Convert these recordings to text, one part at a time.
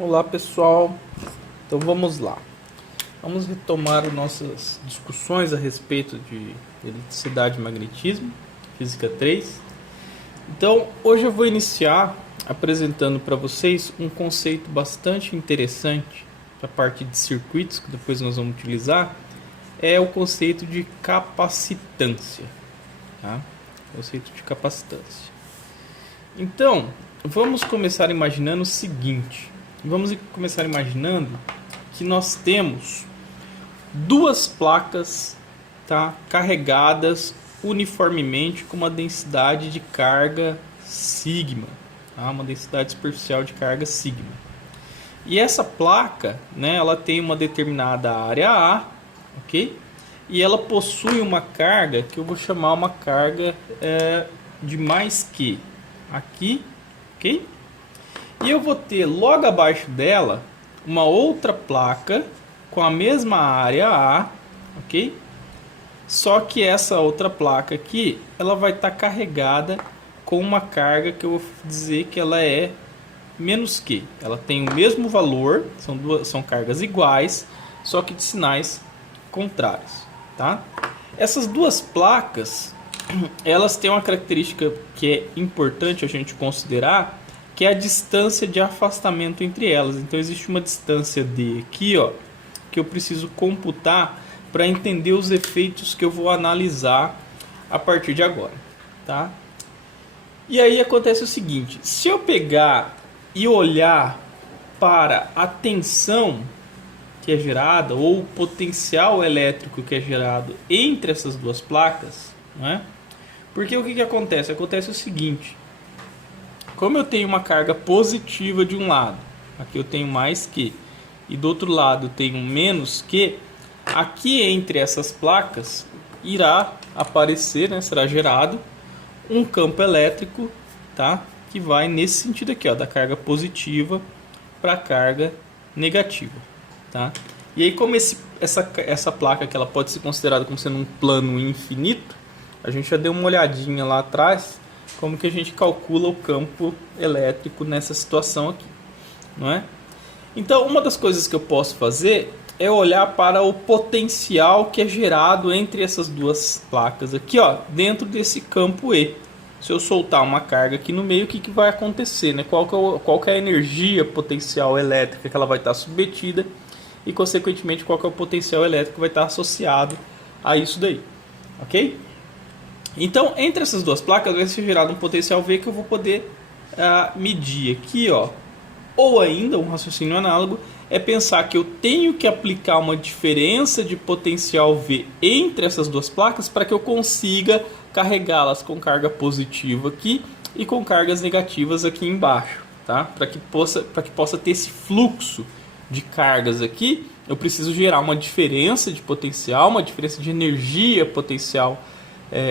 Olá pessoal, então vamos lá. Vamos retomar nossas discussões a respeito de eletricidade e magnetismo, física 3. Então hoje eu vou iniciar apresentando para vocês um conceito bastante interessante para a parte de circuitos, que depois nós vamos utilizar, é o conceito de capacitância. Tá? Conceito de capacitância. Então, vamos começar imaginando o seguinte. Vamos começar imaginando que nós temos duas placas, tá, carregadas uniformemente com uma densidade de carga sigma, tá, uma densidade superficial de carga sigma. E essa placa, né, ela tem uma determinada área A, ok? E ela possui uma carga que eu vou chamar uma carga de mais Q aqui, ok? E eu vou ter logo abaixo dela uma outra placa com a mesma área A, ok? Só que essa outra placa aqui, ela vai estar carregada com uma carga que eu vou dizer que ela é menos Q. Ela tem o mesmo valor, são cargas iguais, só que de sinais contrários, tá? Essas duas placas, elas têm uma característica que é importante a gente considerar, que é a distância de afastamento entre elas. Então existe uma distância D aqui, ó, que eu preciso computar para entender os efeitos que eu vou analisar a partir de agora, tá? E aí acontece o seguinte, se eu pegar e olhar para a tensão que é gerada ou o potencial elétrico que é gerado entre essas duas placas, não é? Porque o que acontece? Acontece o seguinte, como eu tenho uma carga positiva de um lado, aqui eu tenho mais Q, e do outro lado eu tenho menos Q, aqui entre essas placas irá aparecer, né, será gerado um campo elétrico, tá, que vai nesse sentido aqui, ó, da carga positiva para a carga negativa. Tá? E aí, como essa placa que ela pode ser considerada como sendo um plano infinito, a gente já deu uma olhadinha lá atrás como que a gente calcula o campo elétrico nessa situação aqui, não é? Então, uma das coisas que eu posso fazer é olhar para o potencial que é gerado entre essas duas placas aqui, ó, dentro desse campo E. Se eu soltar uma carga aqui no meio, o que vai acontecer, né? Qual que é a energia potencial elétrica que ela vai estar submetida e, consequentemente, qual que é o potencial elétrico que vai estar associado a isso daí, ok? Então, entre essas duas placas vai ser gerado um potencial V que eu vou poder medir aqui, ó. Ou ainda, um raciocínio análogo, é pensar que eu tenho que aplicar uma diferença de potencial V entre essas duas placas para que eu consiga carregá-las com carga positiva aqui e com cargas negativas aqui embaixo, tá? Para que possa ter esse fluxo de cargas aqui, eu preciso gerar uma diferença de potencial, uma diferença de energia potencial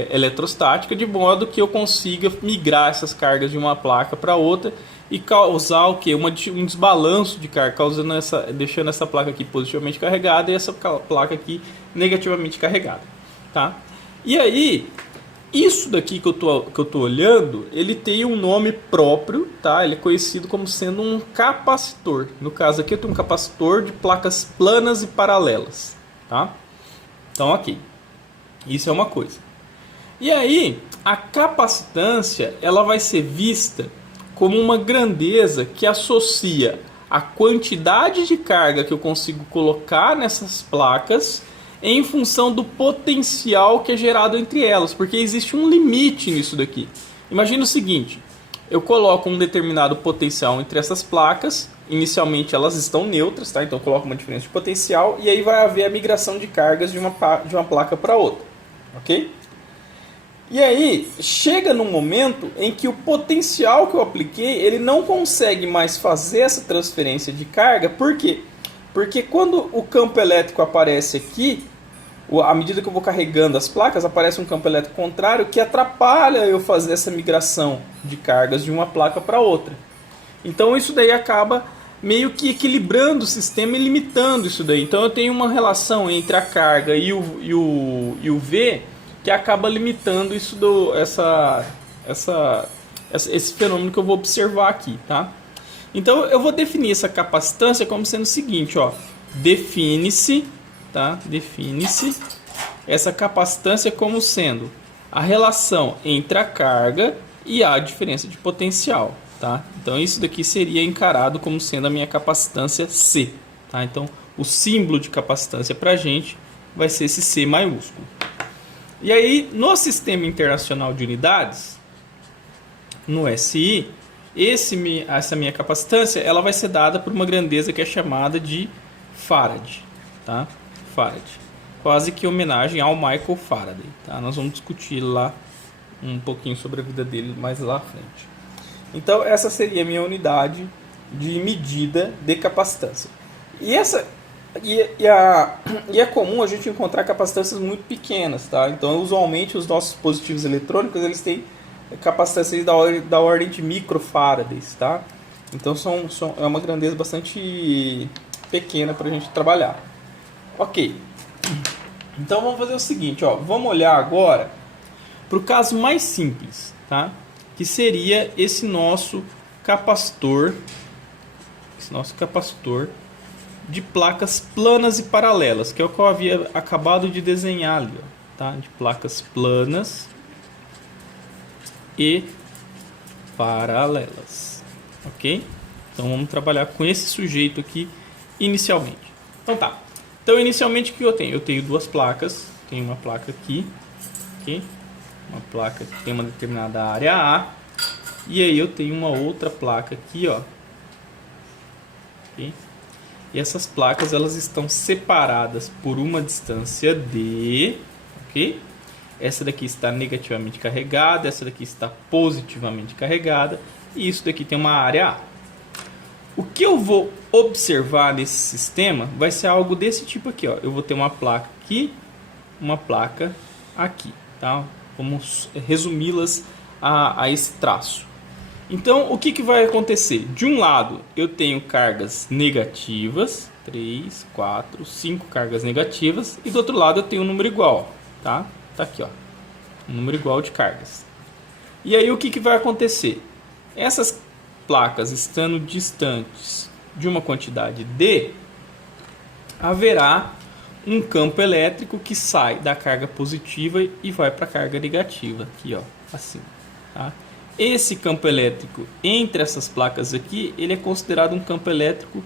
eletrostática, de modo que eu consiga migrar essas cargas de uma placa para outra e causar o que? Um desbalanço de carga, deixando essa placa aqui positivamente carregada e essa placa aqui negativamente carregada, tá? E aí, isso daqui que eu tô olhando, ele tem um nome próprio, tá? Ele é conhecido como sendo um capacitor. No caso aqui eu tenho um capacitor de placas planas e paralelas, tá? Então aqui, isso é uma coisa. E aí, a capacitância, ela vai ser vista como uma grandeza que associa a quantidade de carga que eu consigo colocar nessas placas em função do potencial que é gerado entre elas, porque existe um limite nisso daqui. Imagina o seguinte, eu coloco um determinado potencial entre essas placas, inicialmente elas estão neutras, tá? Então eu coloco uma diferença de potencial e aí vai haver a migração de cargas de uma placa para outra, ok? E aí, chega num momento em que o potencial que eu apliquei, ele não consegue mais fazer essa transferência de carga. Por quê? Porque quando o campo elétrico aparece aqui, à medida que eu vou carregando as placas, aparece um campo elétrico contrário que atrapalha eu fazer essa migração de cargas de uma placa para outra. Então isso daí acaba meio que equilibrando o sistema e limitando isso daí. Então eu tenho uma relação entre a carga e o V, que acaba limitando esse fenômeno que eu vou observar aqui, tá? Então eu vou definir essa capacitância como sendo o seguinte, ó. Define-se, tá? Define-se essa capacitância como sendo a relação entre a carga e a diferença de potencial, tá? Então isso daqui seria encarado como sendo a minha capacitância C, tá? Então o símbolo de capacitância para a gente vai ser esse C maiúsculo. E aí no Sistema Internacional de Unidades, no SI, essa minha capacitância ela vai ser dada por uma grandeza que é chamada de Farad, tá? Farad, quase que homenagem ao Michael Faraday, tá? Nós vamos discutir lá um pouquinho sobre a vida dele mais lá à frente. Então essa seria a minha unidade de medida de capacitância. E é comum a gente encontrar capacitâncias muito pequenas, tá? Então usualmente os nossos dispositivos eletrônicos eles têm capacitâncias da ordem de microfarads, tá? Então é uma grandeza bastante pequena para a gente trabalhar. Ok. Então vamos fazer o seguinte, ó. Vamos olhar agora para o caso mais simples, tá? Que seria esse nosso capacitor de placas planas e paralelas, que é o que eu havia acabado de desenhar ali, ó, tá? De placas planas e paralelas, ok? Então vamos trabalhar com esse sujeito aqui inicialmente. Então tá. Então inicialmente o que eu tenho? Eu tenho duas placas. Tenho uma placa aqui, ok? Uma placa que tem uma determinada área A. E aí eu tenho uma outra placa aqui, ó. Ok? E essas placas elas estão separadas por uma distância D, ok? Essa daqui está negativamente carregada, essa daqui está positivamente carregada, e isso daqui tem uma área A. O que eu vou observar nesse sistema vai ser algo desse tipo aqui, ó. Eu vou ter uma placa aqui, uma placa aqui, tá? Vamos resumi-las a esse traço. Então, o que vai acontecer? De um lado, eu tenho cargas negativas, 3, 4, 5 cargas negativas, e do outro lado eu tenho um número igual, tá? Tá aqui, ó, um número igual de cargas. E aí o que vai acontecer? Essas placas estando distantes de uma quantidade D, haverá um campo elétrico que sai da carga positiva e vai para a carga negativa, aqui, ó, assim, tá? Esse campo elétrico entre essas placas aqui, ele é considerado um campo elétrico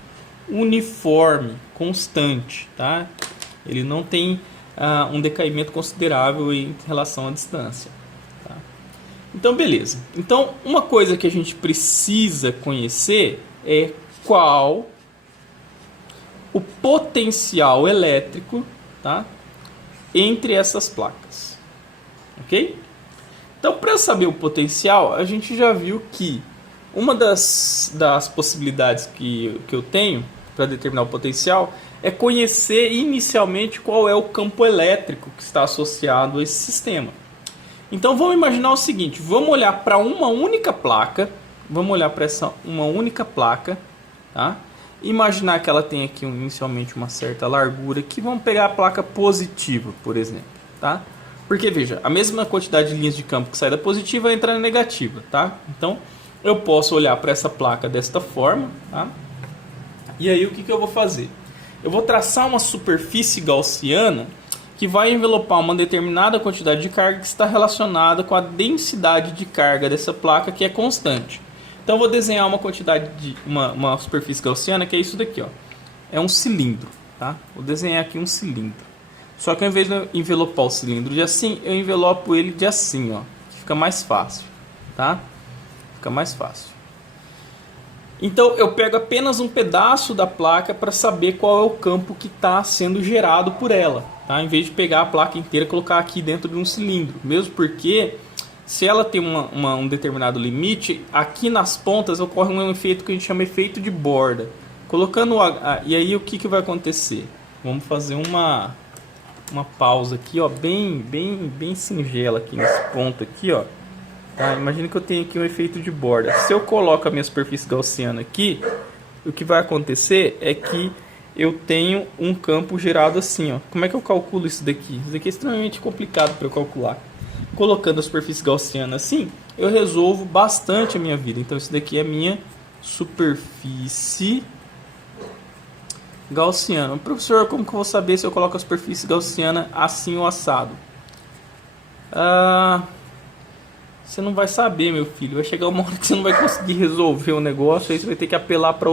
uniforme, constante, tá? Ele não tem um decaimento considerável em relação à distância, tá? Então, beleza. Então, uma coisa que a gente precisa conhecer é qual o potencial elétrico, tá? Entre essas placas, ok? Então, para saber o potencial, a gente já viu que uma das possibilidades que eu tenho para determinar o potencial é conhecer inicialmente qual é o campo elétrico que está associado a esse sistema. Então vamos imaginar o seguinte, vamos olhar para uma única placa, uma única placa, tá? Imaginar que ela tem aqui inicialmente uma certa largura, aqui vamos pegar a placa positiva, por exemplo, tá? Porque veja, a mesma quantidade de linhas de campo que sai da positiva entra na negativa, tá? Então eu posso olhar para essa placa desta forma, tá? E aí o que eu vou fazer? Eu vou traçar uma superfície gaussiana que vai envelopar uma determinada quantidade de carga que está relacionada com a densidade de carga dessa placa, que é constante. Então eu vou desenhar uma quantidade de uma superfície gaussiana que é isso daqui, ó. É um cilindro, tá? Vou desenhar aqui um cilindro. Só que ao invés de eu envelopar o cilindro de assim, eu envelopo ele de assim, ó. Fica mais fácil, tá? Fica mais fácil. Então eu pego apenas um pedaço da placa para saber qual é o campo que está sendo gerado por ela, tá? Em vez de pegar a placa inteira e colocar aqui dentro de um cilindro. Mesmo porque se ela tem um determinado limite, aqui nas pontas ocorre um efeito que a gente chama de efeito de borda. Colocando e aí o que vai acontecer? Vamos fazer uma pausa aqui, ó, bem singela aqui nesse ponto aqui, ó. Tá? Imagina que eu tenho aqui um efeito de borda. Se eu coloco a minha superfície gaussiana aqui, o que vai acontecer é que eu tenho um campo gerado assim, ó. Como é que eu calculo isso daqui? Isso daqui é extremamente complicado para eu calcular. Colocando a superfície gaussiana assim, eu resolvo bastante a minha vida. Então isso daqui é a minha superfície gaussiana. Professor, como que eu vou saber se eu coloco a superfície gaussiana assim ou assado? Você não vai saber, meu filho. Vai chegar uma hora que você não vai conseguir resolver o negócio, aí você vai ter que apelar para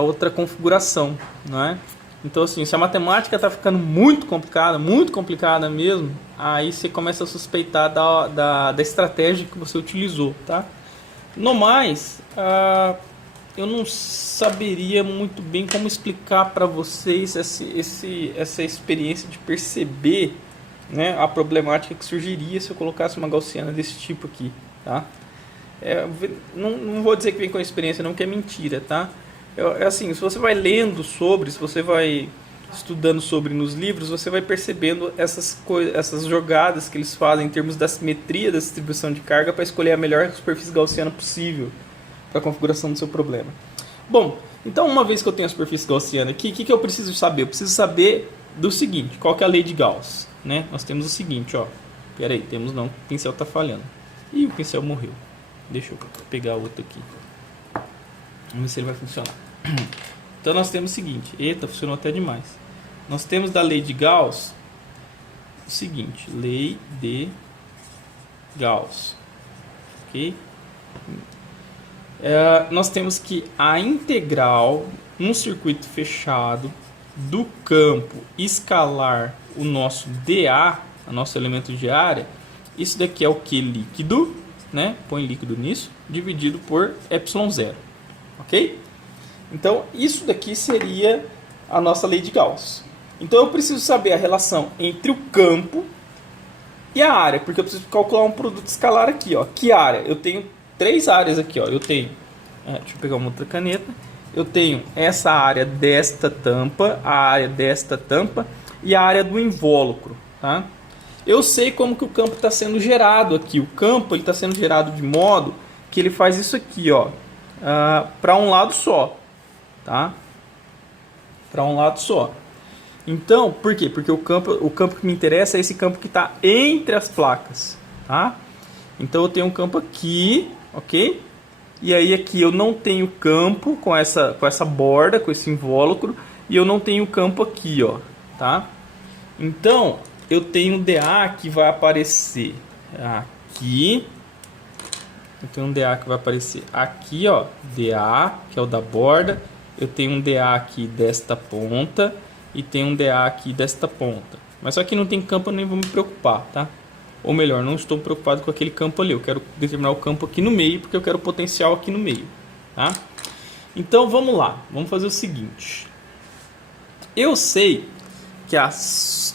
outra configuração, não é? Então, assim, se a matemática está ficando muito complicada mesmo, aí você começa a suspeitar da estratégia que você utilizou, tá? No mais, eu não saberia muito bem como explicar para vocês essa experiência de perceber, né, a problemática que surgiria se eu colocasse uma gaussiana desse tipo aqui, tá? Não vou dizer que vem com a experiência, não, que é mentira, tá? É assim, se você vai lendo sobre, se você vai estudando sobre nos livros, você vai percebendo essas jogadas que eles fazem em termos da simetria da distribuição de carga para escolher a melhor superfície gaussiana possível para a configuração do seu problema. Bom, então uma vez que eu tenho a superfície gaussiana aqui, o que eu preciso saber? Eu preciso saber do seguinte, qual que é a lei de Gauss, né? Nós temos o seguinte, ó. Pera aí, temos não, o pincel está falhando. Ih, o pincel morreu. Deixa eu pegar outro aqui. Vamos ver se ele vai funcionar. Então nós temos o seguinte. Eita, funcionou até demais. Nós temos da lei de Gauss o seguinte. Lei de Gauss. Ok? Nós temos que a integral num circuito fechado do campo escalar o nosso dA, o nosso elemento de área. Isso daqui é o que? Líquido, né? Põe líquido nisso. Dividido por ε0. Ok? Então, isso daqui seria a nossa lei de Gauss. Então, eu preciso saber a relação entre o campo e a área, porque eu preciso calcular um produto escalar aqui, ó. Que área? Eu tenho 3 áreas aqui, ó. Eu tenho, deixa eu pegar uma outra caneta. Eu tenho essa área desta tampa, a área desta tampa e a área do invólucro, tá? Eu sei como que o campo está sendo gerado aqui. O campo está sendo gerado de modo que ele faz isso aqui, ó. Para um lado só, tá? Para um lado só. Então, por quê? Porque o campo que me interessa é esse campo que está entre as placas, tá? Então eu tenho um campo aqui, ok? E aí aqui eu não tenho campo com essa borda, com esse invólucro, e eu não tenho campo aqui, ó, tá? Então eu tenho um dA que vai aparecer aqui. Eu tenho um dA que vai aparecer aqui, ó, dA, que é o da borda. Eu tenho um dA aqui desta ponta e tenho um dA aqui desta ponta. Mas só que não tem campo, eu nem vou me preocupar, tá? Ou melhor, não estou preocupado com aquele campo ali. Eu quero determinar o campo aqui no meio, porque eu quero o potencial aqui no meio, tá? Então vamos lá, vamos fazer o seguinte. Eu sei que a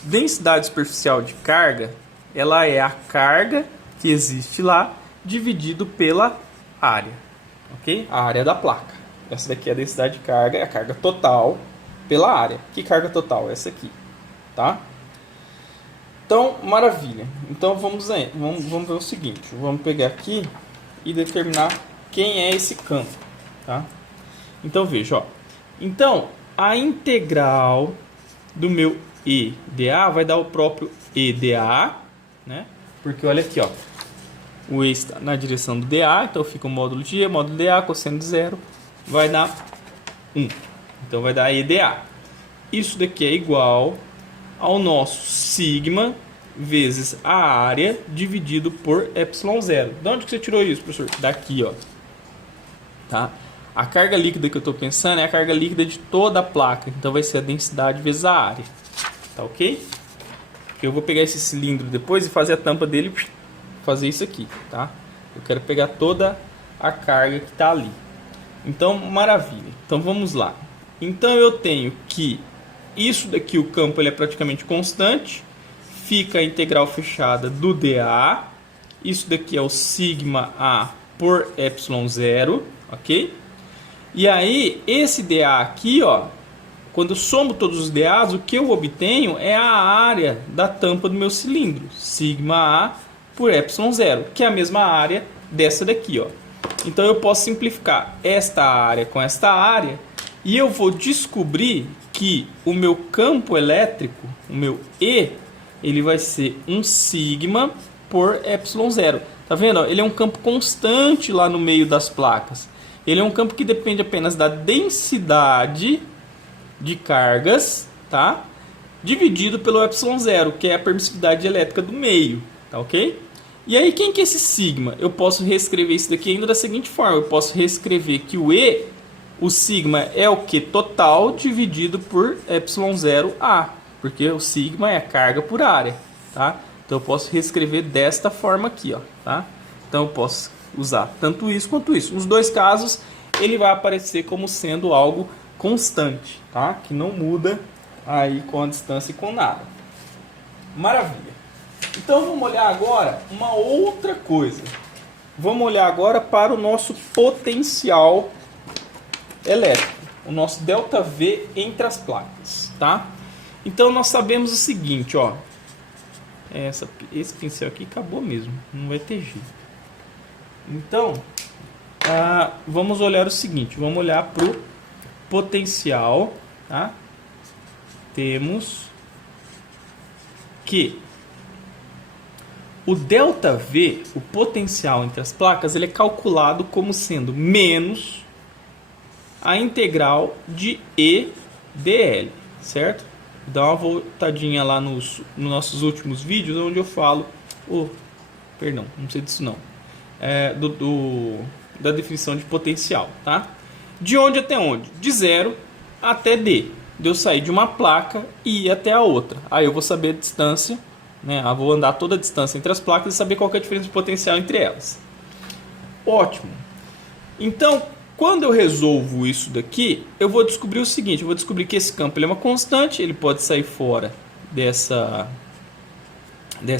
densidade superficial de carga, ela é a carga que existe lá dividido pela área, ok? A área da placa. Essa daqui é a densidade de carga, é a carga total pela área. Que carga total? Essa aqui, tá? Então, maravilha. Então vamos ver o seguinte. Vamos pegar aqui e determinar quem é esse campo, tá? Então veja, ó. Então a integral do meu EDA vai dar o próprio EDA, né? Porque olha aqui, ó. O E está na direção do dA, então fica o módulo de E, módulo dA, cosseno de zero, vai dar 1. Então vai dar EDA. Isso daqui é igual ao nosso sigma vezes a área dividido por ε0. De onde que você tirou isso, professor? Daqui, ó. Tá? A carga líquida que eu estou pensando é a carga líquida de toda a placa. Então vai ser a densidade vezes a área. Tá ok? Eu vou pegar esse cilindro depois e fazer a tampa dele, fazer isso aqui, tá? Eu quero pegar toda a carga que está ali. Então, maravilha. Então vamos lá. Então eu tenho que isso daqui, o campo, ele é praticamente constante. Fica a integral fechada do dA. Isso daqui é o sigma A por ε0, ok? E aí, esse dA aqui, ó, quando eu somo todos os dAs, o que eu obtenho é a área da tampa do meu cilindro, sigma A por ε0, que é a mesma área dessa daqui, ó. Então eu posso simplificar esta área com esta área e eu vou descobrir que o meu campo elétrico, o meu E, ele vai ser um sigma por ε0. Tá vendo? Ele é um campo constante lá no meio das placas. Ele é um campo que depende apenas da densidade de cargas, tá? Dividido pelo ε0, que é a permissividade elétrica do meio, tá ok? E aí, quem que é esse sigma? Eu posso reescrever isso daqui ainda da seguinte forma. Eu posso reescrever que o sigma é o que? Total dividido por ε0A. Porque o sigma é a carga por área, tá? Então eu posso reescrever desta forma aqui, ó, tá? Então eu posso usar tanto isso quanto isso. Nos dois casos, ele vai aparecer como sendo algo constante, tá? Que não muda aí com a distância e com nada. Maravilha. Então vamos olhar agora uma outra coisa. Vamos olhar agora para o nosso potencial elétrico, o nosso ΔV entre as placas, tá? Então nós sabemos o seguinte, ó. Esse pincel aqui acabou mesmo, não vai ter jeito. Então, vamos olhar o seguinte, vamos olhar para o potencial, tá? Temos que o ΔV, o potencial entre as placas, ele é calculado como sendo menos a integral de E dl, certo? Dá uma voltadinha lá nos nossos últimos vídeos, onde eu falo, perdão, não sei disso não, da definição de potencial, tá? De onde até onde? De 0 até D. De eu sair de uma placa e ir até a outra. Aí eu vou saber a distância, né? Eu vou andar toda a distância entre as placas e saber qual que é a diferença de potencial entre elas. Ótimo. Então, quando eu resolvo isso daqui, eu vou descobrir o seguinte. Eu vou descobrir que esse campo ele é uma constante. Ele pode sair fora dessa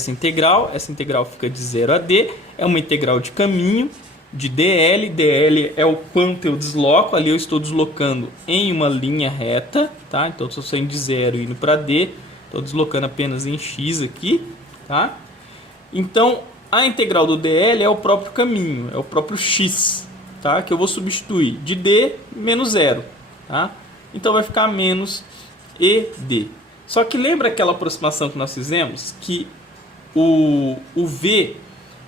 integral. Essa integral fica de 0 a D. É uma integral de caminho de dl. dl é o quanto eu desloco. Ali eu estou deslocando em uma linha reta, tá? Então, estou saindo de 0 e indo para D. Estou deslocando apenas em x aqui, tá? Então, a integral do dl é o próprio caminho, é o próprio x, tá? Que eu vou substituir de d menos 0, tá? Então, vai ficar menos ed. Só que lembra aquela aproximação que nós fizemos? Que o v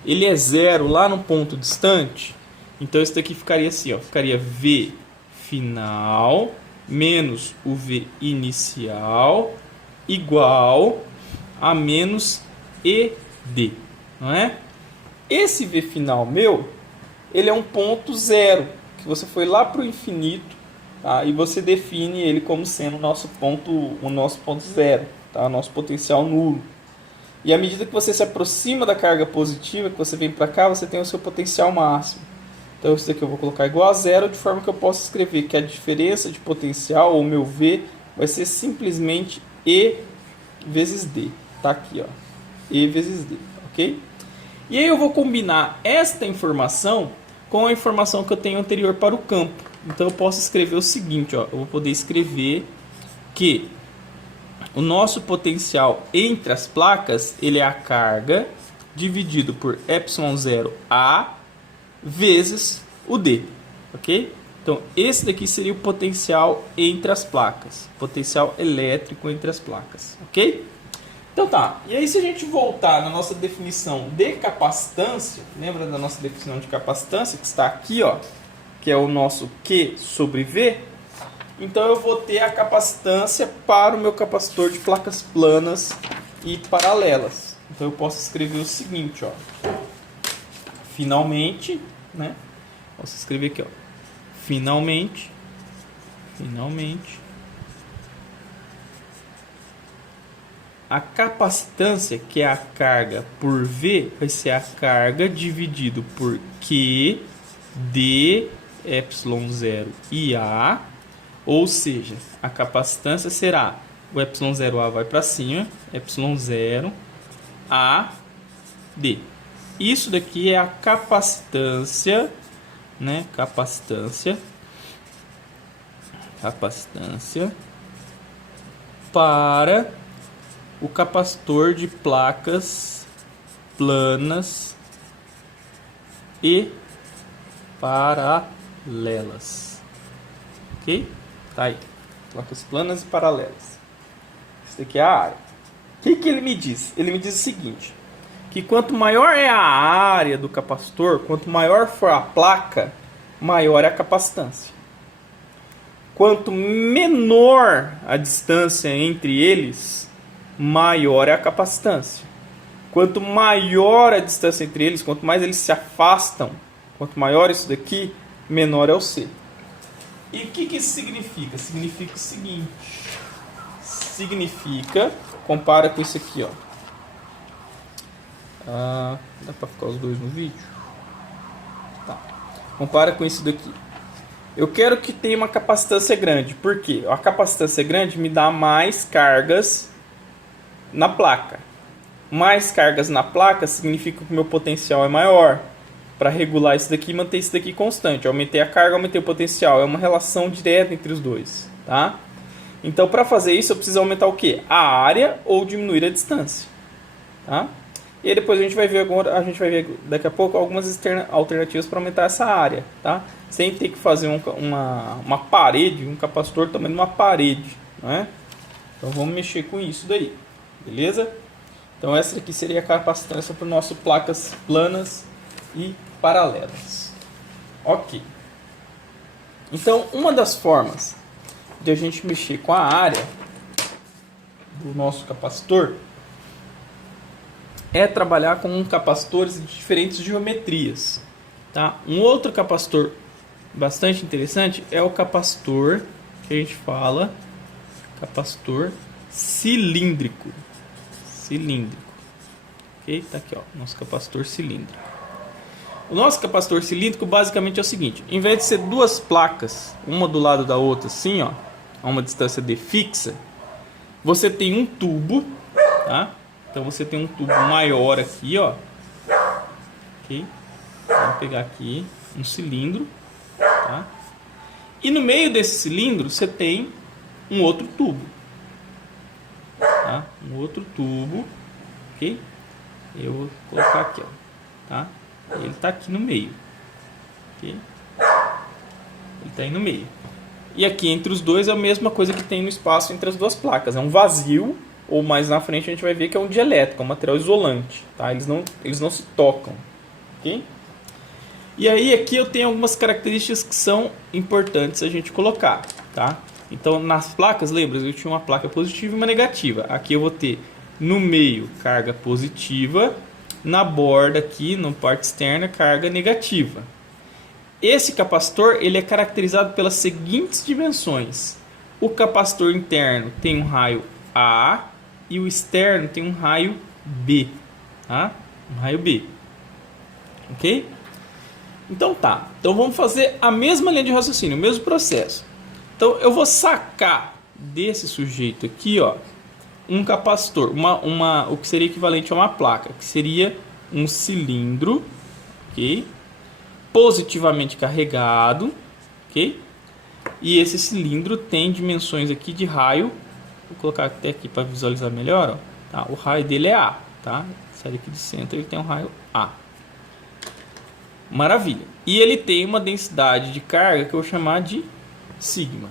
ele é 0 lá no ponto distante? Então, isso daqui ficaria assim, ó, ficaria v final menos o v inicial igual a menos ED, não é? Esse V final meu, ele é um ponto zero, que você foi lá para o infinito, tá? E você define ele como sendo o nosso ponto zero, tá? O nosso potencial nulo. E à medida que você se aproxima da carga positiva, que você vem para cá, você tem o seu potencial máximo. Então isso daqui eu vou colocar igual a zero, de forma que eu possa escrever que a diferença de potencial, ou meu V, vai ser simplesmente E vezes D. Tá aqui, ó. E vezes D, ok? E aí eu vou combinar esta informação com a informação que eu tenho anterior para o campo. Então eu posso escrever o seguinte, ó. Eu vou poder escrever que o nosso potencial entre as placas, ele é a carga dividido por ε0A vezes o D, ok? Então, esse daqui seria o potencial entre as placas. Potencial elétrico entre as placas. Ok? Então tá. E aí, se a gente voltar na nossa definição de capacitância, lembra da nossa definição de capacitância, que está aqui, ó, que é o nosso Q sobre V? Então, eu vou ter a capacitância para o meu capacitor de placas planas e paralelas. Então, eu posso escrever o seguinte, ó. Finalmente, né? Posso escrever aqui, ó. Finalmente, a capacitância, que é a carga por V, vai ser a carga dividido por Q d ε0 e A, ou seja, a capacitância será o ε0A vai para cima, ε0 A D. Isso daqui é a capacitância, né? Capacitância para o capacitor de placas planas e paralelas. Ok? Tá aí. Placas planas e paralelas. Isso daqui é a área. O que ele me diz? Ele me diz o seguinte, que que quanto maior é a área do capacitor, quanto maior for a placa, maior é a capacitância. Quanto menor a distância entre eles, maior é a capacitância. Quanto maior a distância entre eles, quanto mais eles se afastam, quanto maior isso daqui, menor é o C. E o que isso significa? Significa o seguinte. Significa, compara com isso aqui, ó. Dá para ficar os dois no vídeo? Tá. Compara com isso daqui. Eu quero que tenha uma capacitância grande. Por quê? A capacitância grande me dá mais cargas na placa. Mais cargas na placa significa que o meu potencial é maior. Para regular isso daqui e manter isso daqui constante. Eu aumentei a carga, aumentei o potencial. É uma relação direta entre os dois. Tá? Então, para fazer isso, eu preciso aumentar o quê? A área ou diminuir a distância. Tá? E aí depois a gente vai ver agora, daqui a pouco algumas alternativas para aumentar essa área, tá? Sem ter que fazer uma parede, um capacitor também numa parede, né? Então vamos mexer com isso daí, beleza? Então essa aqui seria a capacitância para o nosso placas planas e paralelas. Ok. Então uma das formas de a gente mexer com a área do nosso capacitor é trabalhar com capacitores de diferentes geometrias. Tá? Um outro capacitor bastante interessante é o capacitor que a gente fala, capacitor cilíndrico. Cilíndrico. Ok? Tá aqui, ó, nosso capacitor cilíndrico. O nosso capacitor cilíndrico basicamente é o seguinte: em vez de ser duas placas, uma do lado da outra, assim, ó, a uma distância D fixa, você tem um tubo, tá? Então você tem um tubo maior aqui, ó. Ok? Vamos pegar aqui um cilindro, tá? E no meio desse cilindro você tem um outro tubo, tá? Um outro tubo, ok? Eu vou colocar aqui, ó, tá? Ele está aqui no meio, ok? Ele está aí no meio. E aqui entre os dois é a mesma coisa que tem no espaço entre as duas placas. É um vazio. Ou mais na frente a gente vai ver que é um dielétrico, é um material isolante, tá? Eles não se tocam, ok? E aí aqui eu tenho algumas características que são importantes a gente colocar, tá? Então nas placas, lembra, eu tinha uma placa positiva e uma negativa. Aqui eu vou ter no meio carga positiva, na borda aqui, na parte externa, carga negativa. Esse capacitor ele é caracterizado pelas seguintes dimensões. O capacitor interno tem um raio A e o externo tem um raio B, tá? Um raio B, ok? Então tá, então vamos fazer a mesma linha de raciocínio, o mesmo processo. Então eu vou sacar desse sujeito aqui, ó, um capacitor, o que seria equivalente a uma placa, que seria um cilindro, ok? Positivamente carregado, ok? E esse cilindro tem dimensões aqui de raio. Vou colocar até aqui para visualizar melhor, ó. Tá, o raio dele é A, tá? Sai daqui de centro, ele tem um raio A. Maravilha. E ele tem uma densidade de carga que eu vou chamar de sigma.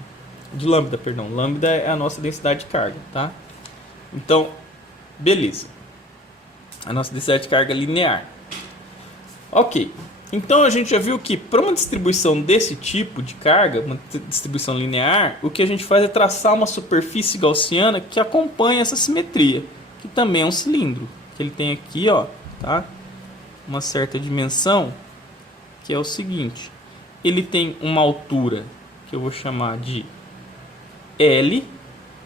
De lambda, perdão. Lambda é a nossa densidade de carga, tá? Então, beleza. A nossa densidade de carga linear. Ok. Então a gente já viu que para uma distribuição desse tipo de carga, uma distribuição linear, o que a gente faz é traçar uma superfície gaussiana que acompanha essa simetria, que também é um cilindro, que ele tem aqui, ó, tá? Uma certa dimensão, que é o seguinte: ele tem uma altura que eu vou chamar de L,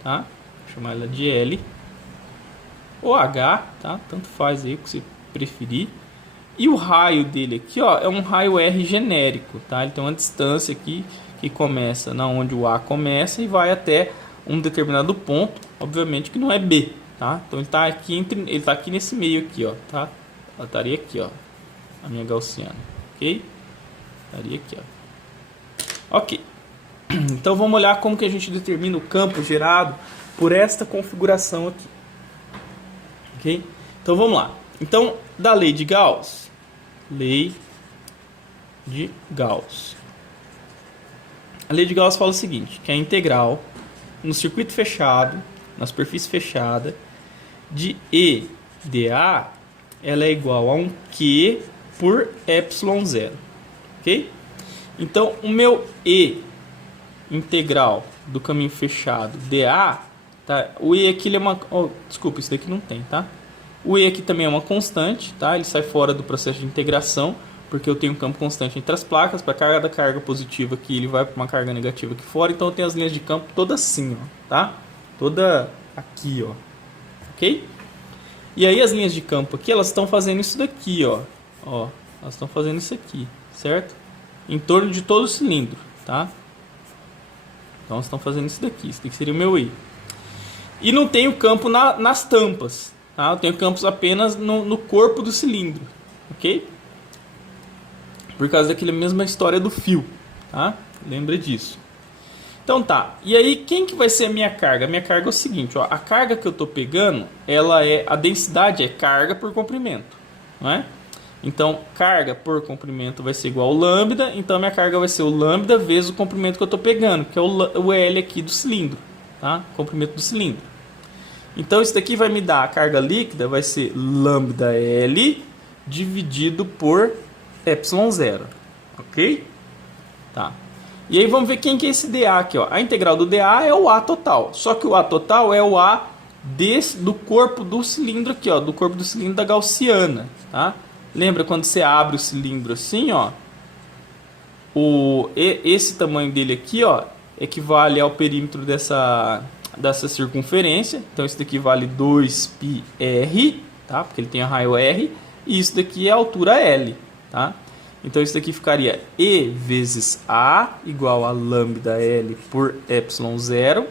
tá? Vou chamar ela de L ou H, tá? Tanto faz aí o que você preferir. E o raio dele aqui, ó, é um raio R genérico, tá? Ele tem uma distância aqui que começa na onde o A começa e vai até um determinado ponto, obviamente que não é B, tá? Então ele tá aqui nesse meio aqui, ó, tá? Ela estaria aqui, ó, a minha gaussiana, ok? Estaria aqui, ó. Ok. Então vamos olhar como que a gente determina o campo gerado por esta configuração aqui, ok? Então vamos lá. Então, da lei de Gauss. Lei de Gauss. A lei de Gauss fala o seguinte, que a integral no circuito fechado, na superfície fechada, de E de A ela é igual a um Q por ε0, ok? Então, o meu E integral do caminho fechado dA, tá? O E aqui ele é uma... Oh, desculpa, isso daqui não tem, tá? O E aqui também é uma constante, tá? Ele sai fora do processo de integração, porque eu tenho um campo constante entre as placas. Para cada carga positiva aqui, ele vai para uma carga negativa aqui fora. Então eu tenho as linhas de campo todas assim, ó, tá? Toda aqui, ó. Ok? E aí as linhas de campo aqui, elas estão fazendo isso daqui, ó. Ó, elas estão fazendo isso aqui, certo? Em torno de todo o cilindro, tá? Então elas estão fazendo isso daqui. Isso daqui seria o meu I. E não tenho campo nas tampas, tá? Eu tenho campos apenas no corpo do cilindro, ok? Por causa daquela mesma história do fio, tá? Lembra disso. Então tá, e aí quem que vai ser a minha carga? A minha carga é o seguinte, ó, a carga que eu tô pegando, a densidade é carga por comprimento, não é? Então, carga por comprimento vai ser igual ao lambda, então a minha carga vai ser o lambda vezes o comprimento que eu tô pegando, que é o L aqui do cilindro, tá? Comprimento do cilindro. Então isso daqui vai me dar a carga líquida, vai ser lambda L dividido por ε0, ok? Tá. E aí vamos ver quem que é esse dA aqui, ó. A integral do dA é o A total, só que o A total é o A do corpo do cilindro aqui, ó, do corpo do cilindro da gaussiana, tá? Lembra quando você abre o cilindro assim, ó? Esse tamanho dele aqui, ó, equivale ao perímetro dessa circunferência. Então isso daqui vale 2πr, tá? Porque ele tem a raio r. E isso daqui é a altura L, tá? Então isso daqui ficaria E vezes A igual a lambda L por ε0.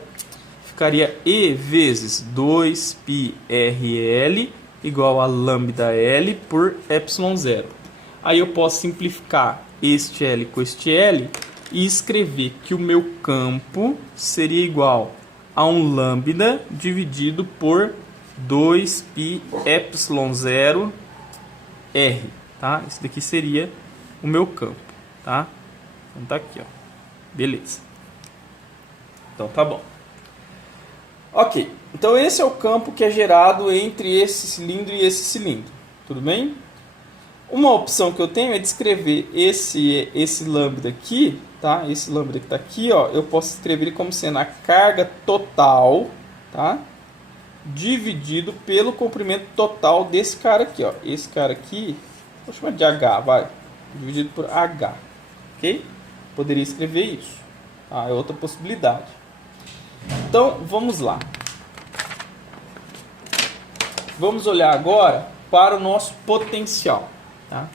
Ficaria E vezes 2πrl igual a lambda L por ε0. Aí eu posso simplificar este L com este L e escrever que o meu campo seria igual a um lambda dividido por 2πε0r, tá? Isso daqui seria o meu campo, tá? Então tá aqui, ó. Beleza. Então tá bom. Ok, então esse é o campo que é gerado entre esse cilindro e esse cilindro, tudo bem? Uma opção que eu tenho é descrever esse lambda aqui, tá? Esse lambda que está aqui, ó, eu posso escrever ele como sendo a carga total, tá? Dividido pelo comprimento total desse cara aqui, ó. Esse cara aqui, vou chamar de H, vai. Dividido por H, ok? Poderia escrever isso, tá? É outra possibilidade. Então, vamos lá. Vamos olhar agora para o nosso potencial, tá?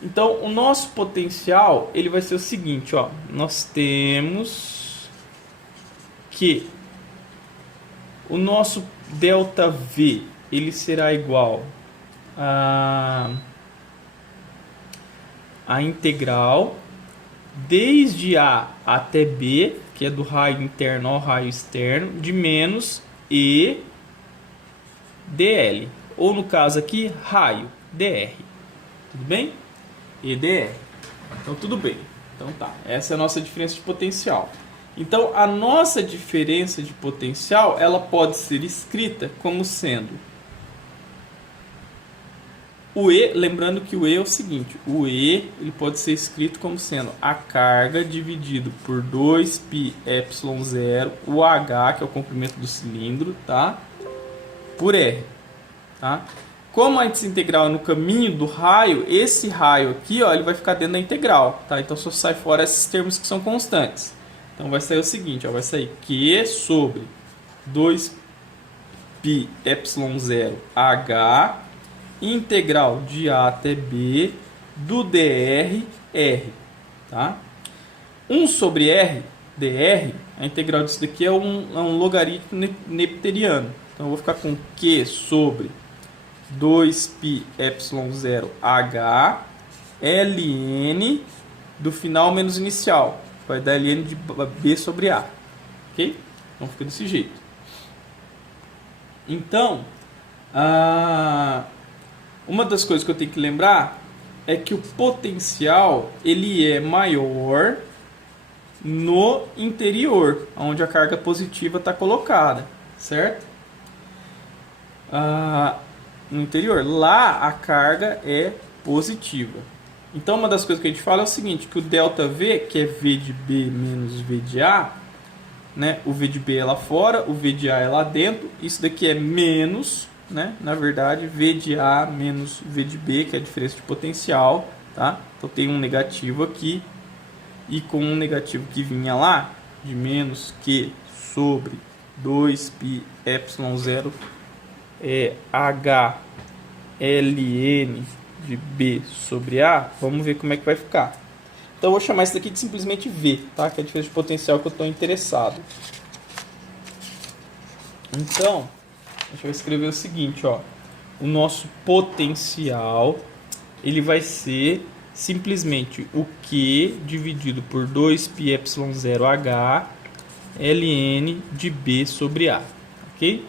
Então, o nosso potencial, ele vai ser o seguinte, ó. Nós temos que o nosso ΔV, ele será igual a integral desde A até B, que é do raio interno ao raio externo, de menos E dl, ou no caso aqui, raio dr. Tudo bem? E dr. Então tudo bem. Então tá, essa é a nossa diferença de potencial. Então a nossa diferença de potencial, ela pode ser escrita como sendo o E, lembrando que o E é o seguinte, o E ele pode ser escrito como sendo a carga dividido por 2πε0, o H, que é o comprimento do cilindro, tá? Por R, tá? Como a integral é no caminho do raio, esse raio aqui, ó, ele vai ficar dentro da integral, tá? Então só sai fora esses termos que são constantes. Então vai sair o seguinte, ó, vai sair Q sobre 2πε0H integral de A até B do dr R, tá? 1 sobre R, dr, a integral disso daqui é um logaritmo nepteriano. Então eu vou ficar com Q sobre 2πε0H ln do final menos inicial. Vai dar ln de B sobre A. Ok? Então fica desse jeito. Então, uma das coisas que eu tenho que lembrar é que o potencial ele é maior no interior, onde a carga positiva está colocada, certo? no interior. Lá a carga é positiva. Então uma das coisas que a gente fala é o seguinte, que o ΔV, que é V de B menos V de A, né? O V de B é lá fora, o V de A é lá dentro. Isso daqui é menos, né? Na verdade, V de A menos V de B, que é a diferença de potencial, tá? Então tem um negativo aqui, e com um negativo que vinha lá, de menos Q sobre 2π ε0 H ln de B sobre A, vamos ver como é que vai ficar. Então eu vou chamar isso daqui de simplesmente V, tá? Que é a diferença de potencial que eu estou interessado. Então, a gente vai escrever o seguinte, ó. O nosso potencial, ele vai ser simplesmente o Q dividido por 2π ε0H ln de B sobre A, ok?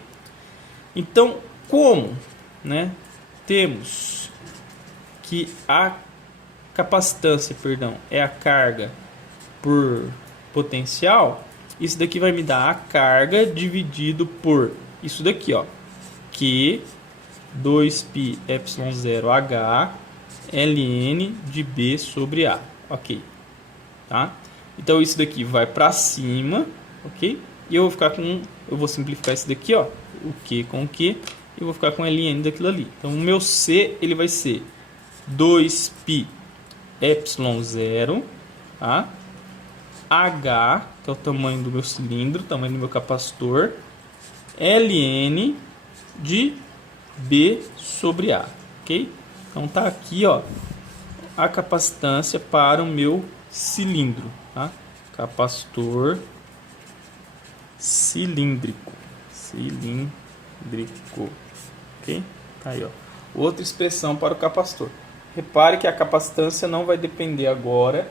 Então, como, né, temos que a capacitância, perdão, é a carga por potencial, isso daqui vai me dar a carga dividido por isso daqui, ó, Q 2π ε0H ln de B sobre A, ok? Tá? Então isso daqui vai para cima, ok? E eu vou simplificar isso daqui, ó, o Q com o Q, e eu vou ficar com ln daquilo ali. Então o meu C, ele vai ser 2π ε0, tá? H, que é o tamanho do meu cilindro, tamanho do meu capacitor, ln de B sobre A, ok? Então tá aqui, ó, a capacitância para o meu cilindro, tá? Capacitor cilíndrico, ok? Tá aí, ó, outra expressão para o capacitor. Repare que a capacitância não vai depender agora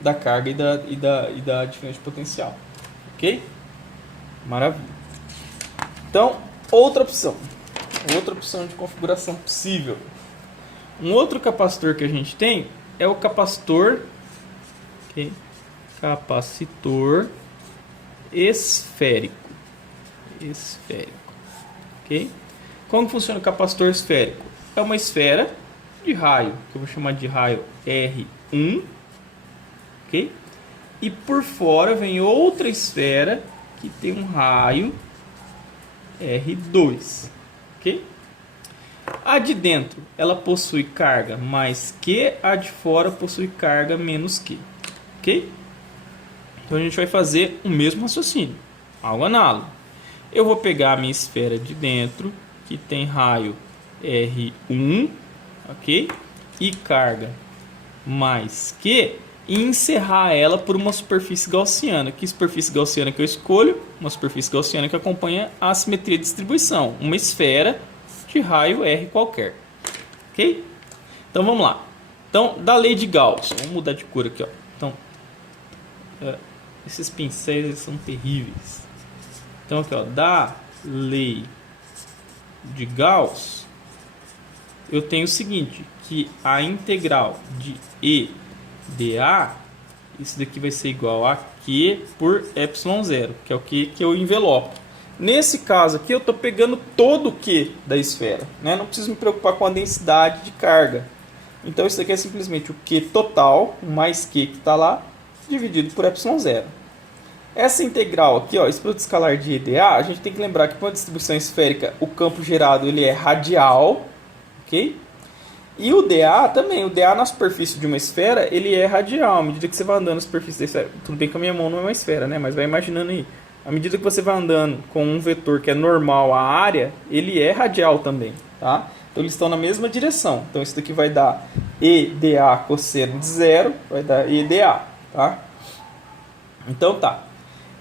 da carga e da diferença de potencial, ok? Maravilha. Então, outra opção de configuração possível. Um outro capacitor que a gente tem é o capacitor, okay? Capacitor esférico, ok? Como funciona o capacitor esférico? É uma esfera de raio, que eu vou chamar de raio R1, ok? E por fora vem outra esfera que tem um raio R2, ok? A de dentro, ela possui carga mais Q, a de fora possui carga menos Q, ok? Então a gente vai fazer o mesmo raciocínio, algo análogo. Eu vou pegar a minha esfera de dentro, que tem raio R1, ok? E carga mais Q, e encerrar ela por uma superfície gaussiana. Que superfície gaussiana que eu escolho? Uma superfície gaussiana que acompanha a assimetria de distribuição, uma esfera de raio R qualquer, ok? Então vamos lá. Então, da lei de Gauss, vamos mudar de cor aqui, ó. Então, esses pincéis eles são terríveis. Então aqui, ó, da lei de Gauss, eu tenho o seguinte, que a integral de E dA, isso daqui vai ser igual a Q por ε0, que é o que é o envelope. Nesse caso aqui eu estou pegando todo o Q da esfera, né? Não preciso me preocupar com a densidade de carga. Então isso daqui é simplesmente o Q total, mais Q que está lá, dividido por ε0. Essa integral aqui, ó, esse produto escalar de EDA, a gente tem que lembrar que com a distribuição esférica o campo gerado ele é radial, ok? E o dA também, o dA na superfície de uma esfera, ele é radial, à medida que você vai andando na superfície da esfera. Tudo bem que a minha mão não é uma esfera, né? Mas vai imaginando aí. À medida que você vai andando com um vetor que é normal à área, ele é radial também, tá? Então eles estão na mesma direção. Então isso daqui vai dar EDA cosseno de zero, vai dar EDA, tá? Então tá.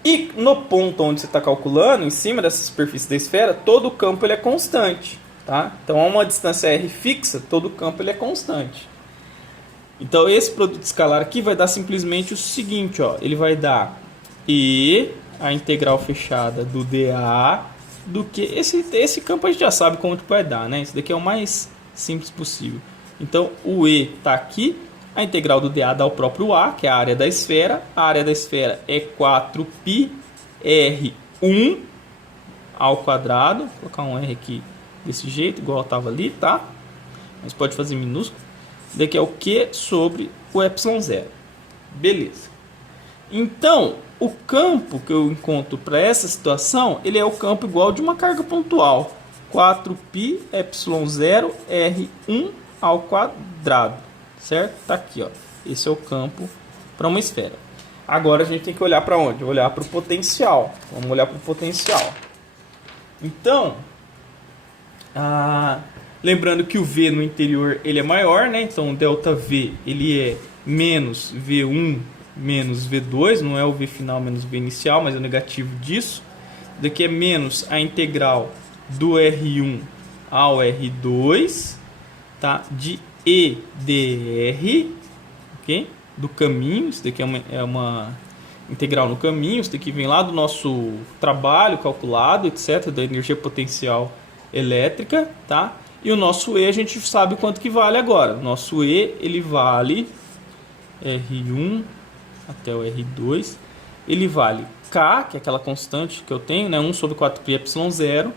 E no ponto onde você está calculando, em cima dessa superfície da esfera, todo o campo ele é constante. Tá? Então, a uma distância R fixa, todo o campo ele é constante. Então, esse produto escalar aqui vai dar simplesmente o seguinte, ó, ele vai dar E, a integral fechada do dA, do que esse campo a gente já sabe como que vai dar, né? Esse daqui é o mais simples possível. Então, o E está aqui, a integral do dA dá o próprio A, que é a área da esfera. A área da esfera é 4πr1, ao quadrado, vou colocar um R aqui desse jeito, igual estava ali, tá? Mas pode fazer minúsculo. Daqui é o Q sobre o ε0. Beleza. Então, o campo que eu encontro para essa situação, ele é o campo igual de uma carga pontual. 4π ε0 R1 ao quadrado. Certo? Tá aqui, ó. Esse é o campo para uma esfera. Agora a gente tem que olhar para onde? Olhar para o potencial. Vamos olhar para o potencial. Então, lembrando que o V no interior ele é maior, né? Então o ΔV ele é menos V1 menos V2, não é o V final menos V inicial, mas é o negativo disso. Daqui é menos a integral do R1 ao R2, tá? De E dr, ok? Do caminho, isso daqui é uma integral no caminho, isso daqui vem lá do nosso trabalho calculado, etc, da energia potencial elétrica, tá? E o nosso E a gente sabe quanto que vale agora. O nosso E, ele vale R1 até o R2, ele vale K, que é aquela constante que eu tenho, né? 1 sobre 4π ε0,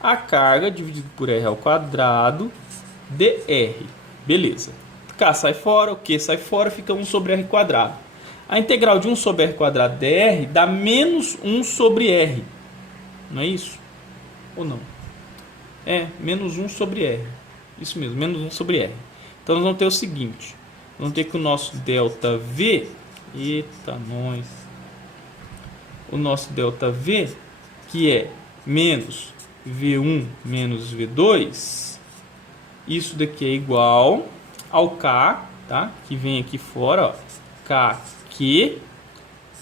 a carga dividido por R ao quadrado, dr. Beleza. K sai fora, o Q sai fora, fica 1 sobre R quadrado. A integral de 1 sobre R quadrado dr dá menos 1 sobre R. Não é isso? Ou não? É, menos 1 sobre R. Isso mesmo, menos 1 sobre R. Então nós vamos ter o seguinte. Vamos ter que o nosso ΔV... Eita, nós. O nosso ΔV, que é menos V1 menos V2, isso daqui é igual ao K, tá? Que vem aqui fora, ó, KQ,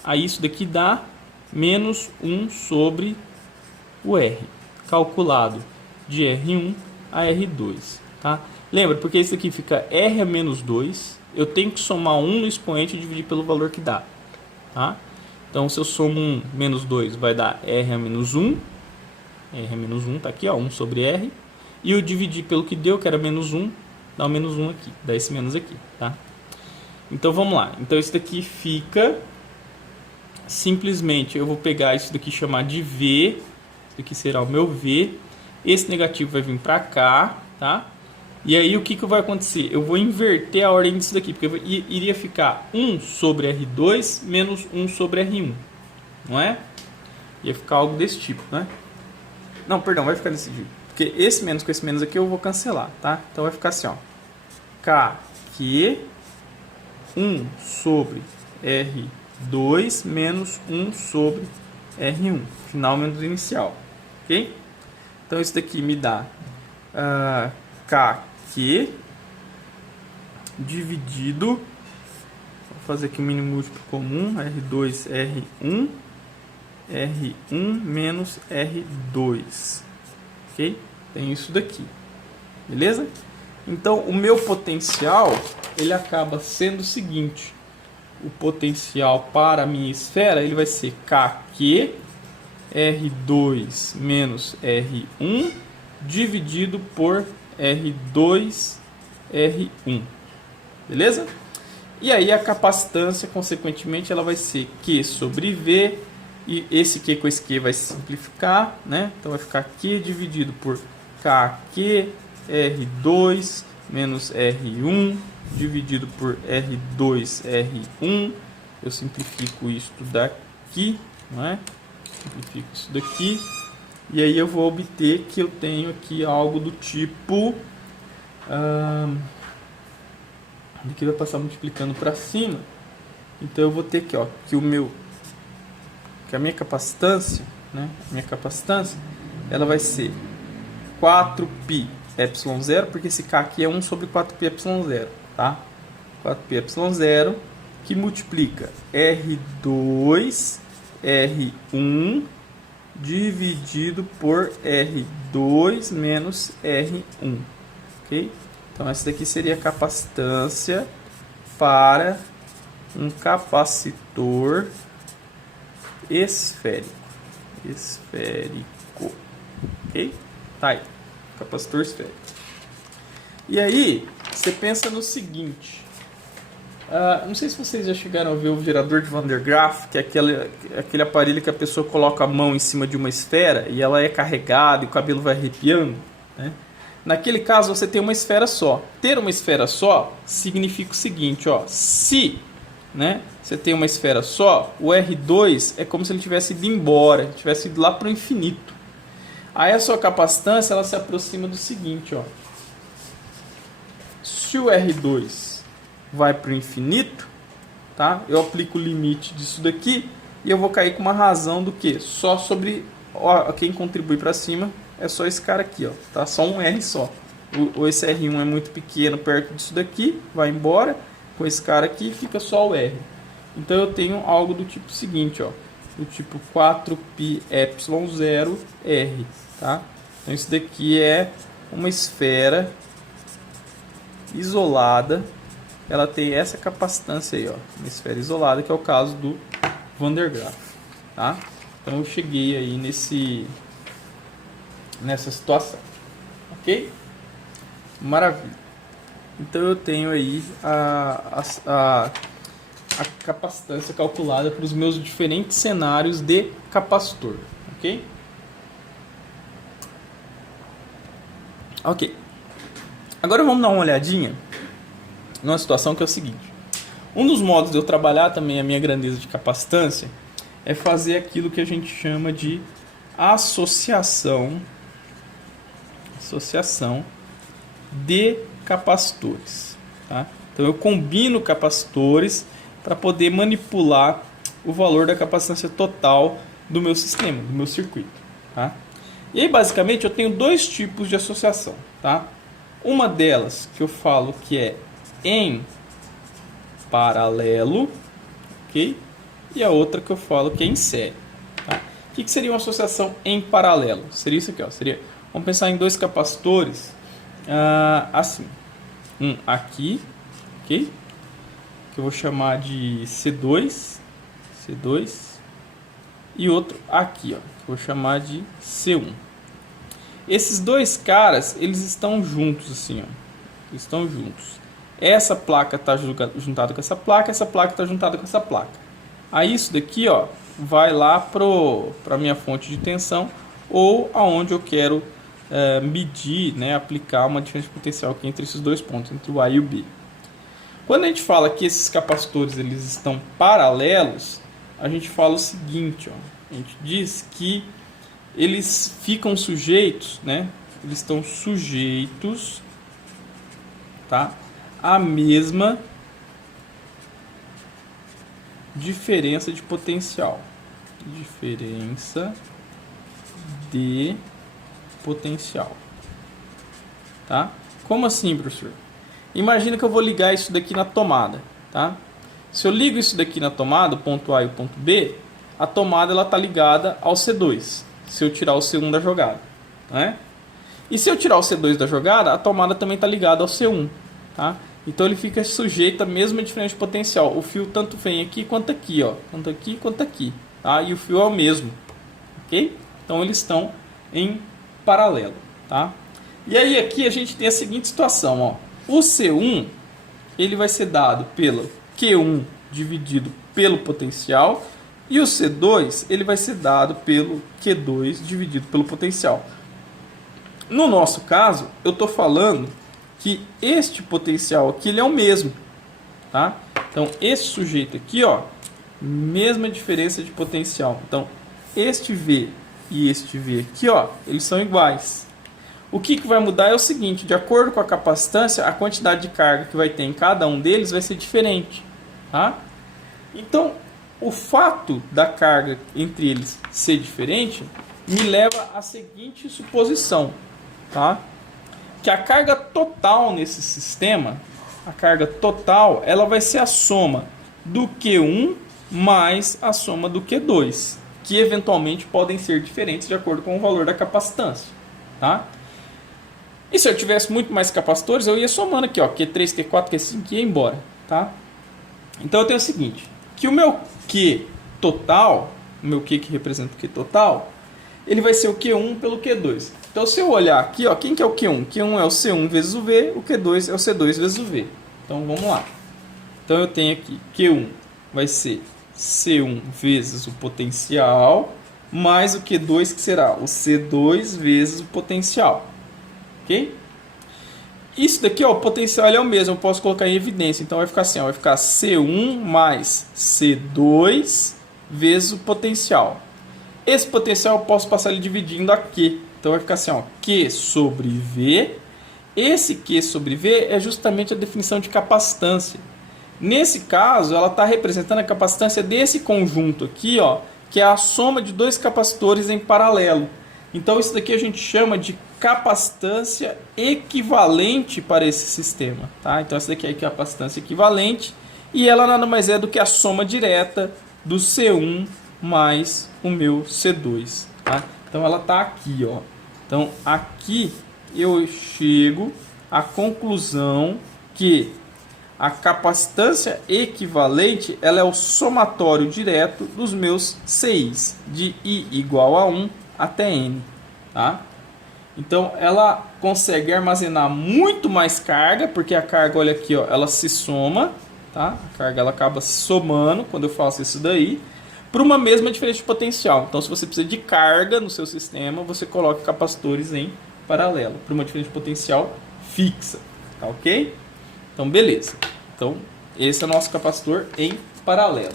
aí isso daqui dá menos 1 sobre o R, calculado de R1 a R2, tá? Lembra, porque isso aqui fica R a menos 2, eu tenho que somar 1 no expoente e dividir pelo valor que dá, tá? Então, se eu somo 1 menos 2, vai dar R a menos 1, R a menos 1, tá aqui, ó, 1 sobre R, e eu dividir pelo que deu, que era menos 1, dá o menos 1 aqui, dá esse menos aqui, tá? Então, vamos lá. Então, isso daqui fica, simplesmente, eu vou pegar isso daqui e chamar de V, isso daqui será o meu V, esse negativo vai vir para cá, tá? E aí, o que vai acontecer? Eu vou inverter a ordem disso daqui, porque iria ficar 1 sobre R2 menos 1 sobre R1, não é? Ia ficar algo desse tipo, né? Não, perdão, vai ficar desse tipo. Porque esse menos com esse menos aqui eu vou cancelar, tá? Então vai ficar assim, ó. KQ 1 sobre R2 menos 1 sobre R1. Final menos inicial, ok? Então isso daqui me dá KQ dividido, vou fazer aqui o mínimo múltiplo comum, R2, R1, R1 menos R2, ok? Tem isso daqui, beleza? Então o meu potencial, ele acaba sendo o seguinte, o potencial para a minha esfera, ele vai ser KQ R2 menos R1 dividido por R2 R1, beleza? E aí a capacitância, consequentemente, ela vai ser Q sobre V, e esse Q com esse Q vai simplificar, né? Então vai ficar Q dividido por KQ R2 menos R1 dividido por R2 R1. Eu simplifico isso daqui, não é? Simplifico isso daqui. E aí eu vou obter que eu tenho aqui algo do tipo... aqui vai passar multiplicando para cima. Então eu vou ter aqui, ó, que a minha capacitância, né? A minha capacitância, ela vai ser 4π ε0, porque esse K aqui é 1 sobre 4π ε0, tá? 4π ε0 que multiplica R2 R1 dividido por R2 menos R1, ok? Então essa daqui seria a capacitância para um capacitor esférico, ok? Tá aí, capacitor esférico. E aí você pensa no seguinte: Não sei se vocês já chegaram a ver o gerador de Van der Graaf, que é aquele aparelho que a pessoa coloca a mão em cima de uma esfera e ela é carregada e o cabelo vai arrepiando, né? Naquele caso você tem uma esfera só. Ter uma esfera só significa o seguinte, ó, se, né, você tem uma esfera só, o R2 é como se ele tivesse ido embora, tivesse ido lá para o infinito. Aí a sua capacitância ela se aproxima do seguinte, ó. Se o R2 vai para o infinito, tá? Eu aplico o limite disso daqui e eu vou cair com uma razão do que? Só sobre, ó, quem contribui para cima é só esse cara aqui, ó, tá? Só um R só. Esse R1 é muito pequeno perto disso daqui, vai embora. Com esse cara aqui fica só o R. Então eu tenho algo do tipo seguinte, ó, do tipo 4πε0r, tá? Então isso daqui é uma esfera isolada. Ela tem essa capacitância aí, ó, uma esfera isolada, que é o caso do Van der Graaf, tá? Então eu cheguei aí nessa situação, ok? Maravilha. Então eu tenho aí a capacitância calculada para os meus diferentes cenários de capacitor, ok? Ok. Agora vamos dar uma olhadinha numa situação que é o seguinte. Um dos modos de eu trabalhar também a minha grandeza de capacitância é fazer aquilo que a gente chama de associação de capacitores, tá? Então eu combino capacitores para poder manipular o valor da capacitância total do meu sistema, do meu circuito, tá? E aí basicamente eu tenho dois tipos de associação, tá? Uma delas que eu falo que é em paralelo, ok? E a outra que eu falo que é em série, tá? O que seria uma associação em paralelo? Seria isso aqui, ó. Vamos pensar em dois capacitores, assim, um aqui, ok? Que eu vou chamar de C2, e outro aqui, ó, que eu vou chamar de C1. Esses dois caras, eles estão juntos, assim, ó, estão juntos. Essa placa está juntada com essa placa está juntada com essa placa. Aí isso daqui, ó, vai lá para a minha fonte de tensão ou aonde eu quero medir, né, aplicar uma diferença de potencial aqui entre esses dois pontos, entre o A e o B. Quando a gente fala que esses capacitores eles estão paralelos, a gente fala o seguinte, ó, a gente diz que eles ficam sujeitos, né, eles estão sujeitos, tá, à mesma diferença de potencial. Diferença de potencial, tá? Como assim, professor? Imagina que eu vou ligar isso daqui na tomada, tá? Se eu ligo isso daqui na tomada, o ponto A e o ponto B, a tomada ela tá ligada ao C2. Se eu tirar o C1 da jogada, né? E se eu tirar o C2 da jogada, a tomada também está ligada ao C1, tá? Então ele fica sujeito à mesma diferença de potencial. O fio tanto vem aqui quanto aqui, ó, tanto aqui quanto aqui, tá? E o fio é o mesmo, ok? Então eles estão em paralelo, tá? E aí aqui a gente tem a seguinte situação, ó. O C1 ele vai ser dado pelo Q1 dividido pelo potencial e o C2 ele vai ser dado pelo Q2 dividido pelo potencial. No nosso caso, eu estou falando que este potencial aqui ele é o mesmo, tá? Então esse sujeito aqui, ó, mesma diferença de potencial. Então este V e este V aqui, ó, eles são iguais. O que vai mudar é o seguinte, de acordo com a capacitância, a quantidade de carga que vai ter em cada um deles vai ser diferente, tá? Então, o fato da carga entre eles ser diferente me leva à seguinte suposição, tá? Que a carga total nesse sistema, a carga total, ela vai ser a soma do Q1 mais a soma do Q2, que eventualmente podem ser diferentes de acordo com o valor da capacitância, tá? E se eu tivesse muito mais capacitores, eu ia somando aqui, ó, Q3, Q4, Q5 e ia embora, tá? Então eu tenho o seguinte, que o meu Q total, o meu Q que representa o Q total, ele vai ser o Q1 pelo Q2. Então se eu olhar aqui, ó, quem que é o Q1? Q1 é o C1 vezes o V, o Q2 é o C2 vezes o V. Então vamos lá. Então eu tenho aqui Q1 vai ser C1 vezes o potencial, mais o Q2 que será o C2 vezes o potencial. Ok? Isso daqui, ó, o potencial é o mesmo, eu posso colocar em evidência. Então vai ficar assim, ó, vai ficar C1 mais C2 vezes o potencial. Esse potencial eu posso passar ele dividindo a Q. Então vai ficar assim, ó, Q sobre V. Esse Q sobre V é justamente a definição de capacitância. Nesse caso, ela está representando a capacitância desse conjunto aqui, ó, que é a soma de dois capacitores em paralelo. Então isso daqui a gente chama de capacitância equivalente para esse sistema. Tá? Então essa daqui é a capacitância equivalente e ela nada mais é do que a soma direta do C1 mais o meu C2. Tá? Então ela está aqui. Ó. Então aqui eu chego à conclusão que a capacitância equivalente ela é o somatório direto dos meus CIs, de I igual a 1 até N. Tá? Então ela consegue armazenar muito mais carga, porque a carga, olha aqui, ó, ela se soma. Tá? A carga ela acaba se somando quando eu faço isso daí, para uma mesma diferença de potencial. Então se você precisa de carga no seu sistema, você coloca capacitores em paralelo, para uma diferença de potencial fixa. Tá ok? Então, beleza. Então, esse é o nosso capacitor em paralelo.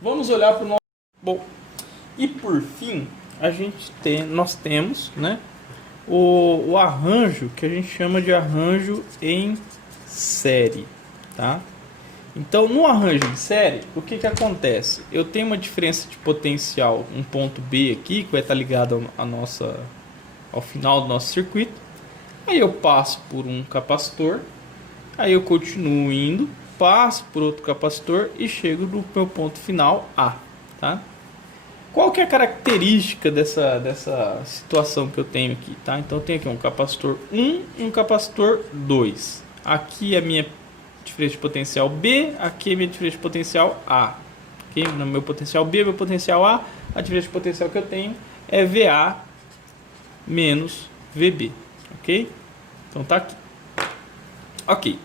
Vamos olhar para o nosso... Bom, e por fim, nós temos, né, o arranjo que a gente chama de arranjo em série. Tá? Então, no arranjo em série, o que acontece? Eu tenho uma diferença de potencial, um ponto B aqui, que vai estar ligado ao final do nosso circuito. Aí eu passo por um capacitor. Aí eu continuo indo, passo por outro capacitor e chego no meu ponto final A. Tá? Qual que é a característica dessa situação que eu tenho aqui? Tá? Então eu tenho aqui um capacitor 1 e um capacitor 2. Aqui é a minha diferença de potencial B, aqui é a minha diferença de potencial A. Okay? No meu potencial B, meu potencial A, a diferença de potencial que eu tenho é VA menos VB. Ok? Então tá aqui. Ok.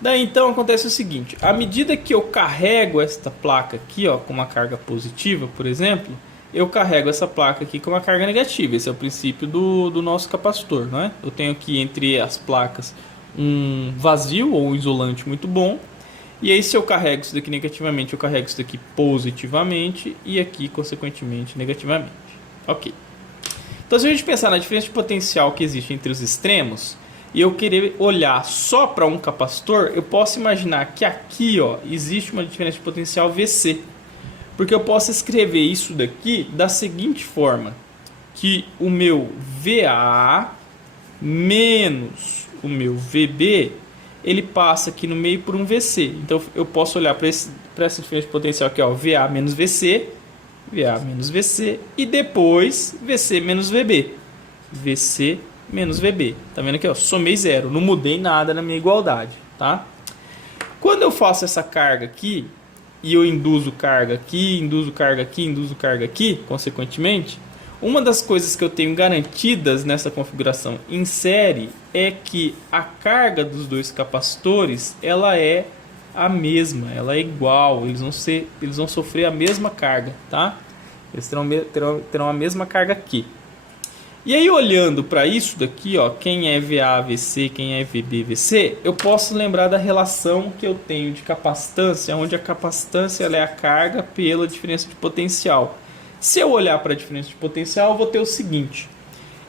Daí então acontece o seguinte, à medida que eu carrego esta placa aqui, ó, com uma carga positiva, por exemplo, eu carrego essa placa aqui com uma carga negativa. Esse é o princípio do nosso capacitor, não é? Eu tenho aqui entre as placas um vazio ou um isolante muito bom, e aí se eu carrego isso daqui negativamente, eu carrego isso daqui positivamente e aqui consequentemente negativamente. Ok. Então se a gente pensar na diferença de potencial que existe entre os extremos, e eu querer olhar só para um capacitor, eu posso imaginar que aqui, ó, existe uma diferença de potencial VC. Porque eu posso escrever isso daqui da seguinte forma, que o meu VA menos o meu VB, ele passa aqui no meio por um VC. Então eu posso olhar para essa diferença de potencial aqui, ó, VA menos VC, VA menos VC, e depois VC menos VB. VC menos VB. Tá vendo aqui, ó? Somei zero, não mudei nada na minha igualdade, tá? Quando eu faço essa carga aqui e eu induzo carga aqui, induzo carga aqui, induzo carga aqui, consequentemente, uma das coisas que eu tenho garantidas nessa configuração em série é que a carga dos dois capacitores, ela é a mesma, ela é igual, eles vão sofrer a mesma carga, tá? Eles terão a mesma carga aqui. E aí olhando para isso daqui, ó, quem é VA-VC, quem é VB-VC, eu posso lembrar da relação que eu tenho de capacitância, onde a capacitância ela é a carga pela diferença de potencial. Se eu olhar para a diferença de potencial, eu vou ter o seguinte.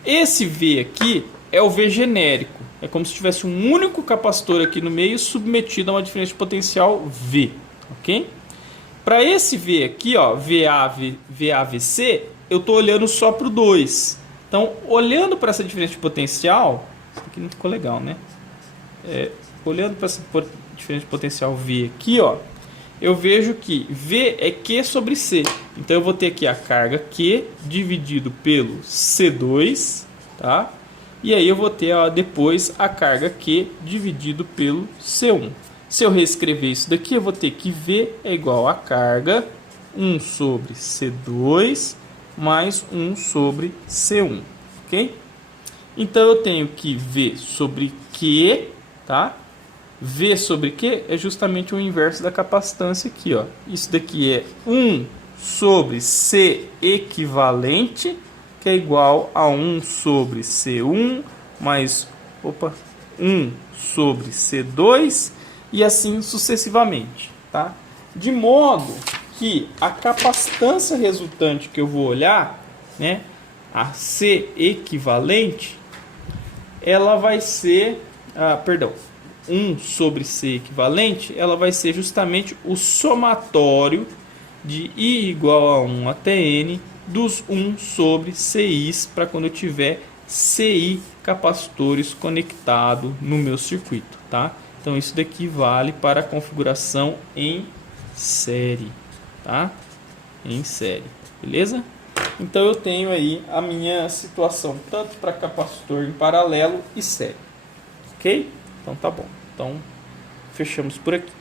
Esse V aqui é o V genérico. É como se tivesse um único capacitor aqui no meio submetido a uma diferença de potencial V. Ok? Para esse V aqui, ó, VA-VC, eu estou olhando só para o 2. Então, olhando para essa diferença de potencial, isso aqui não ficou legal, né? Olhando para essa diferença de potencial V aqui, ó, eu vejo que V é Q sobre C. Então, eu vou ter aqui a carga Q dividido pelo C2, tá? E aí eu vou ter, ó, depois a carga Q dividido pelo C1. Se eu reescrever isso daqui, eu vou ter que V é igual a carga 1 sobre C2 mais 1 sobre C1, ok? Então eu tenho que V sobre Q, tá? V sobre Q é justamente o inverso da capacitância aqui, ó. Isso daqui é 1 sobre C equivalente, que é igual a 1 sobre C1 mais 1 sobre C2 e assim sucessivamente, tá? De modo que a capacitância resultante que eu vou olhar, né, a C equivalente, ela vai ser, 1 sobre C equivalente, ela vai ser justamente o somatório de I igual a 1 até N dos 1 sobre CIs para quando eu tiver CI capacitores conectado no meu circuito, tá? Então isso daqui vale para a configuração em série, tá? Em série, beleza? Então eu tenho aí a minha situação tanto para capacitor em paralelo e série, ok? Então tá bom. Então fechamos por aqui.